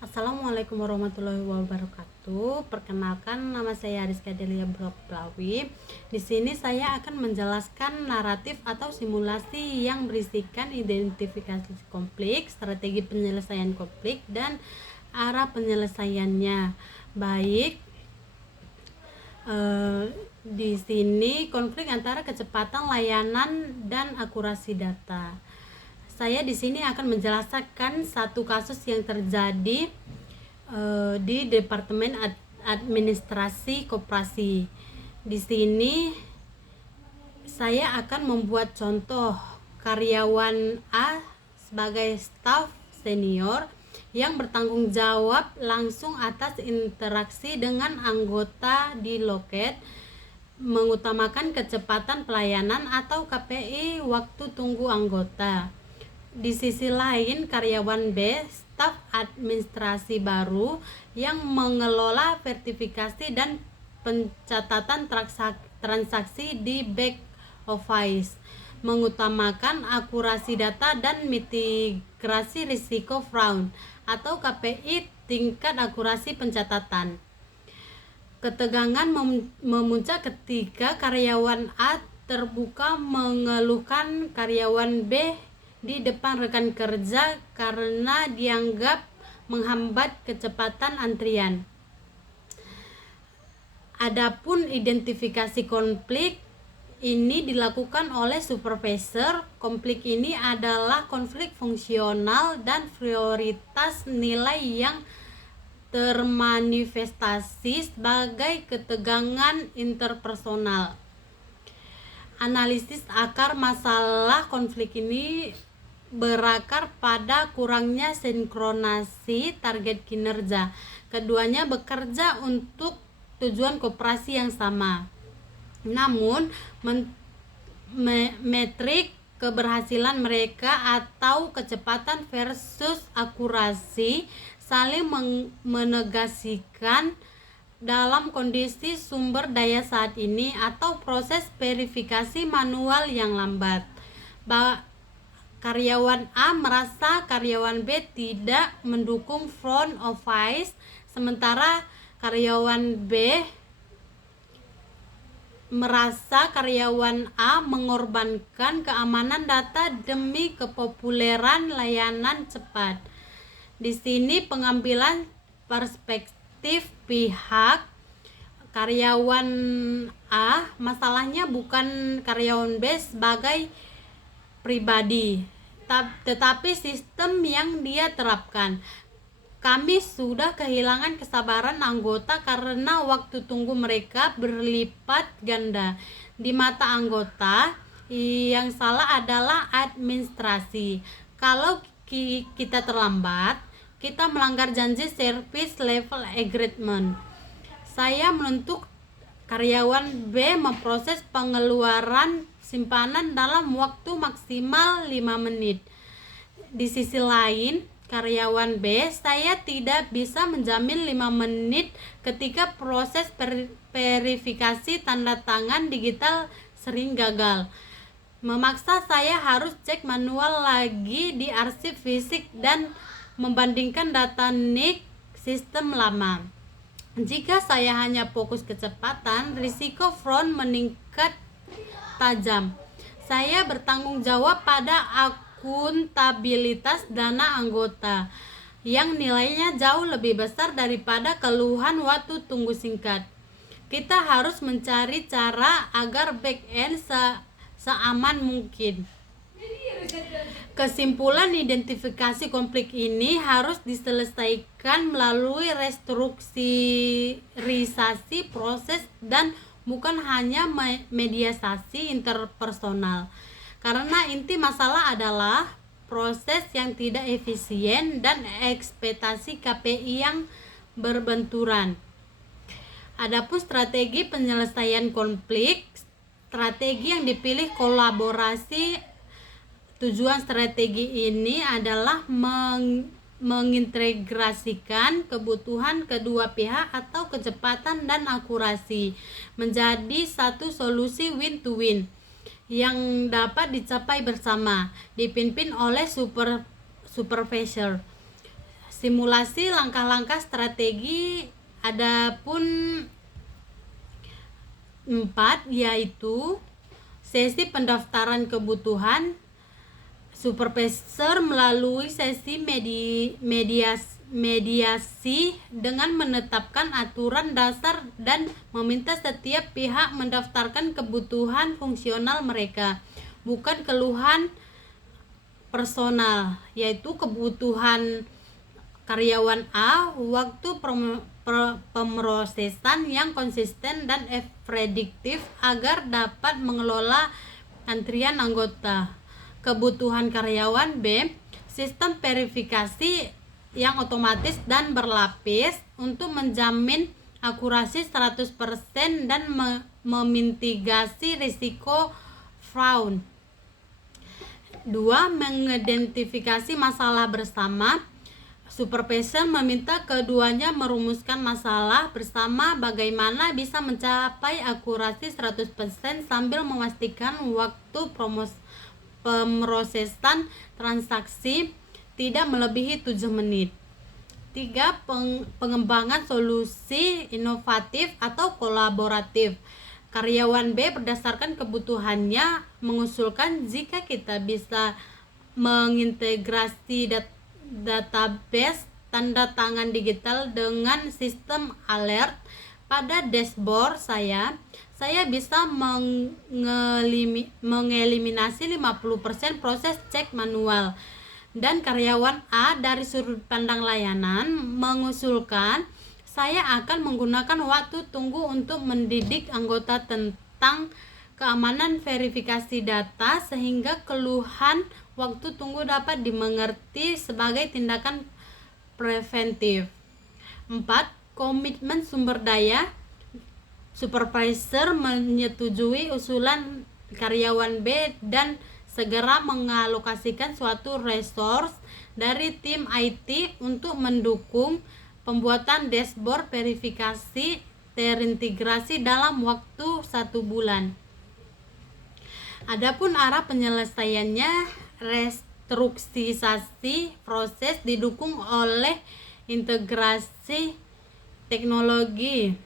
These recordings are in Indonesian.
Assalamualaikum warahmatullahi wabarakatuh. Perkenalkan, nama saya Rizka Delia Brawi. Di sini saya akan menjelaskan naratif atau simulasi yang berisikan identifikasi konflik, strategi penyelesaian konflik, dan arah penyelesaiannya. Baik, di sini konflik antara kecepatan layanan dan akurasi data. Saya di sini akan menjelaskan satu kasus yang terjadi di Departemen Administrasi Koperasi. Di sini saya akan membuat contoh karyawan A sebagai staf senior yang bertanggung jawab langsung atas interaksi dengan anggota di loket, mengutamakan kecepatan pelayanan atau KPI waktu tunggu anggota. Di sisi lain, karyawan B, staf administrasi baru yang mengelola verifikasi dan pencatatan transaksi di back office, mengutamakan akurasi data dan mitigasi risiko fraud atau KPI tingkat akurasi pencatatan. Ketegangan memuncak ketika karyawan A terbuka mengeluhkan karyawan B di depan rekan kerja karena dianggap menghambat kecepatan antrian. Adapun identifikasi konflik ini dilakukan oleh supervisor. Konflik ini adalah konflik fungsional dan prioritas nilai yang termanifestasi sebagai ketegangan interpersonal. Analisis akar masalah konflik ini berakar pada kurangnya sinkronasi target kinerja. Keduanya bekerja untuk tujuan koperasi yang sama, namun metrik keberhasilan mereka atau kecepatan versus akurasi saling menegasikan dalam kondisi sumber daya saat ini atau proses verifikasi manual yang lambat. Karyawan A merasa karyawan B tidak mendukung front office, sementara karyawan B merasa karyawan A mengorbankan keamanan data demi kepopuleran layanan cepat. Di sini pengambilan perspektif pihak karyawan A, masalahnya bukan karyawan B sebagai pribadi, tetapi sistem yang dia terapkan. Kami sudah kehilangan kesabaran anggota karena waktu tunggu mereka berlipat ganda. Di mata anggota, yang salah adalah administrasi. Kalau kita terlambat, kita melanggar janji service level agreement. Saya menuntut karyawan B memproses pengeluaran simpanan dalam waktu maksimal 5 menit. Di sisi lain, karyawan B, saya tidak bisa menjamin 5 menit ketika proses verifikasi tanda tangan digital sering gagal. Memaksa saya harus cek manual lagi di arsip fisik dan membandingkan data NIK sistem lama. Jika saya hanya fokus kecepatan, risiko fraud meningkat tajam. Saya bertanggung jawab pada akuntabilitas dana anggota yang nilainya jauh lebih besar daripada keluhan waktu tunggu singkat. Kita harus mencari cara agar back end seaman mungkin. Kesimpulan, identifikasi konflik ini harus diselesaikan melalui restrukturisasi proses dan bukan hanya mediasi interpersonal, karena inti masalah adalah proses yang tidak efisien dan ekspektasi KPI yang berbenturan. Adapun strategi penyelesaian konflik, strategi yang dipilih kolaborasi. Tujuan strategi ini adalah mengintegrasikan kebutuhan kedua pihak atau kecepatan dan akurasi menjadi satu solusi win-to-win yang dapat dicapai bersama, dipimpin oleh supervisor. simulasi langkah-langkah strategi. Adapun 4 yaitu sesi pendaftaran kebutuhan. Supervisor melalui sesi mediasi dengan menetapkan aturan dasar dan meminta setiap pihak mendaftarkan kebutuhan fungsional mereka, bukan keluhan personal, yaitu kebutuhan karyawan A, waktu pemrosesan yang konsisten dan prediktif agar dapat mengelola antrian anggota. Kebutuhan karyawan B, sistem verifikasi yang otomatis dan berlapis untuk menjamin akurasi 100% dan memitigasi risiko fraud. 2. Mengidentifikasi masalah bersama. Supervisor meminta keduanya merumuskan masalah bersama bagaimana bisa mencapai akurasi 100% sambil memastikan waktu pemrosesan transaksi tidak melebihi 7 menit. 3. Pengembangan solusi inovatif atau kolaboratif. Karyawan B berdasarkan kebutuhannya mengusulkan jika kita bisa mengintegrasi database tanda tangan digital dengan sistem alert pada dashboard saya bisa mengeliminasi 50% proses cek manual. Dan karyawan A dari sudut pandang layanan mengusulkan saya akan menggunakan waktu tunggu untuk mendidik anggota tentang keamanan verifikasi data sehingga keluhan waktu tunggu dapat dimengerti sebagai tindakan preventif. 4. Komitmen sumber daya. Supervisor menyetujui usulan karyawan B dan segera mengalokasikan suatu resource dari tim IT untuk mendukung pembuatan dashboard verifikasi terintegrasi dalam waktu 1 bulan. Adapun arah penyelesaiannya, restrukturisasi proses didukung oleh integrasi teknologi,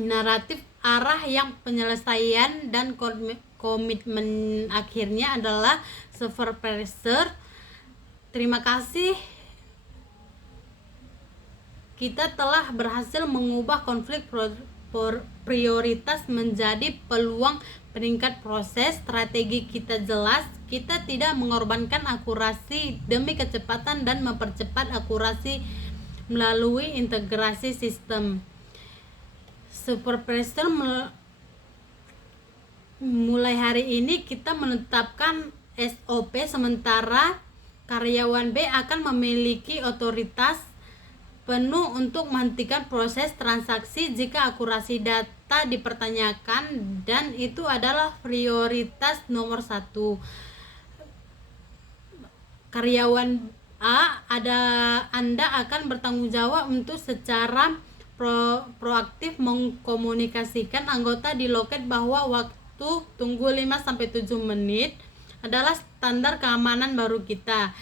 naratif arah yang penyelesaian dan komitmen akhirnya adalah supervisor. Terima kasih, kita telah berhasil mengubah konflik prioritas menjadi peluang peningkat proses. Strategi kita jelas, kita tidak mengorbankan akurasi demi kecepatan dan mempercepat akurasi melalui integrasi sistem. Supervisor mulai hari ini kita menetapkan SOP sementara karyawan B akan memiliki otoritas penuh untuk menghentikan proses transaksi jika akurasi data dipertanyakan, dan itu adalah prioritas nomor 1. Karyawan A, Anda akan bertanggung jawab untuk secara proaktif mengkomunikasikan anggota di loket bahwa waktu tunggu 5-7 menit adalah standar keamanan baru kita.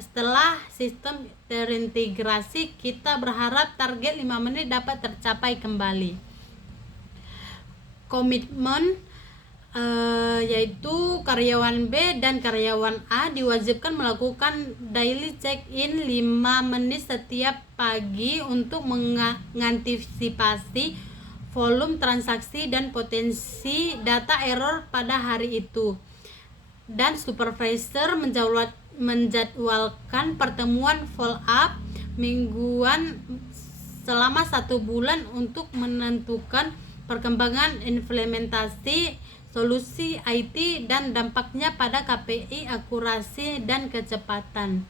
Setelah sistem terintegrasi, kita berharap target 5 menit dapat tercapai kembali. Komitmen yaitu karyawan B dan karyawan A diwajibkan melakukan daily check-in 5 menit setiap pagi untuk mengantisipasi volume transaksi dan potensi data error pada hari itu. Dan supervisor menjadwalkan pertemuan follow up mingguan selama 1 bulan untuk menentukan perkembangan implementasi solusi IT dan dampaknya pada KPI, akurasi dan kecepatan.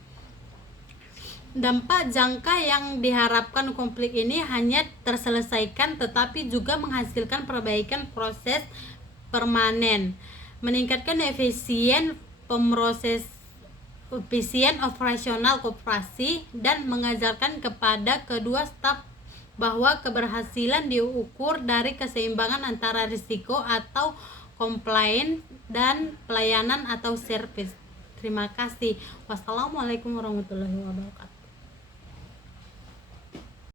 Dampak jangka yang diharapkan konflik ini hanya terselesaikan tetapi juga menghasilkan perbaikan proses permanen, meningkatkan efisien operasional koperasi, dan mengajarkan kepada kedua staf bahwa keberhasilan diukur dari keseimbangan antara risiko atau compliance dan pelayanan atau service. Terima kasih. Wassalamualaikum warahmatullahi wabarakatuh.